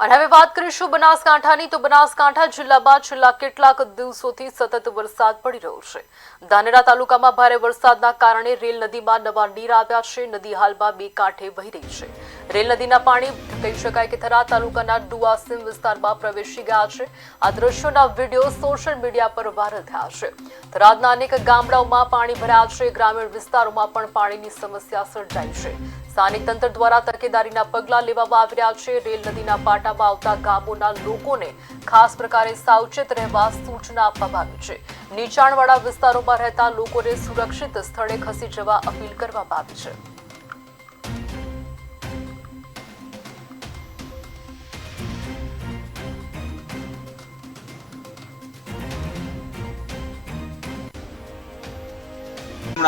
અને હવે વાત કરીશું બનાસકાંઠાની તો બનાસકાંઠા જિલ્લામાં છેલ્લા કેટલાક દિવસોથી સતત વરસાદ પડી રહ્યો છે। ધાનેરા તાલુકામાં ભારે વરસાદના કારણે રેલ નદીમાં નવા નીર આવ્યા છે। નદી હાલમાં બે કાંઠે વહી રહી છે। રેલ નદીના પાણી કહી શકાય કે થરા તાલુકાના ડુઆસીમ વિસ્તારમાં પ્રવેશી ગયા છે। આ દ્રશ્યોના વિડીયો સોશિયલ મીડિયા પર વાયરલ થયા છે। થરાદના અનેક ગામડાઓમાં પાણી ભરાયા છે। ગ્રામીણ વિસ્તારોમાં પણ પાણીની સમસ્યા સર્જાઈ છે। સ્થાનિક તંત્ર દ્વારા તકેદારીના પગલાં લેવામાં આવી રહ્યા છે। રેલ નદીના પાટામાં આવતા ગામોના લોકોને ખાસ પ્રકારે સાવચેત રહેવા સૂચના આપવામાં આવી છે। નીચાણવાળા વિસ્તારોમાં રહેતા લોકોને સુરક્ષિત સ્થળે ખસી જવા અપીલ કરવામાં આવી છે।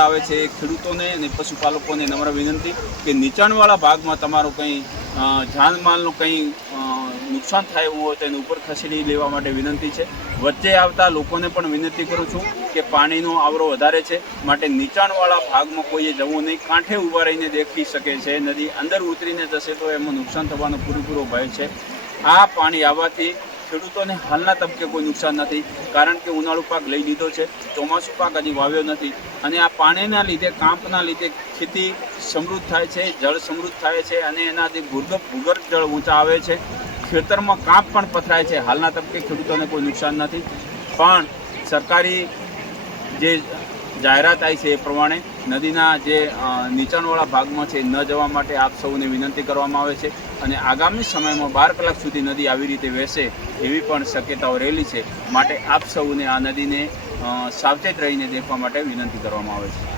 આવે છે ખેડૂતોને અને પશુપાલકોને નમ્ર વિનંતી કે નીચાણવાળા ભાગમાં તમારું કંઈ જાનમાલનું કંઈ નુકસાન થાય એવું હોય તો એને ઉપર ખસેડી લેવા માટે વિનંતી છે। વચ્ચે આવતા લોકોને પણ વિનંતી કરું છું કે પાણીનો આવરો વધારે છે માટે નીચાણવાળા ભાગમાં કોઈએ જવું નહીં। કાંઠે ઊભા રહીને દેખી શકે છે। નદી અંદર ઉતરીને જશે તો એમાં નુકસાન થવાનો પૂરેપૂરો ભય છે। આ પાણી આવવાથી ખેડૂતોને હાલના તબક્કે કોઈ નુકસાન નથી, કારણ કે ઉનાળુ પાક લઈ લીધો છે, ચોમાસું પાક હજી વાવ્યો નથી અને આ પાણીના લીધે કાંપના લીધે ખેતી સમૃદ્ધ થાય છે, જળ સમૃદ્ધ થાય છે અને એનાથી ભૂગર્ભ જળ ઊંચા આવે છે। ખેતરમાં કાંપ પણ પથરાય છે। હાલના તબક્કે ખેડૂતોને કોઈ નુકસાન નથી, પણ સરકારી જે જાહેરાત આવી છે એ પ્રમાણે નદીના જે નીચાણવાળા ભાગમાં છે ન જવા માટે આપ સૌને વિનંતી કરવામાં આવે છે અને આગામી સમયમાં 12 કલાક સુધી નદી આવી રીતે વહેશે એવી પણ શક્યતાઓ રહેલી છે। માટે આપ સૌને આ નદીને સાવચેત રહીને દેખવા માટે વિનંતી કરવામાં આવે છે।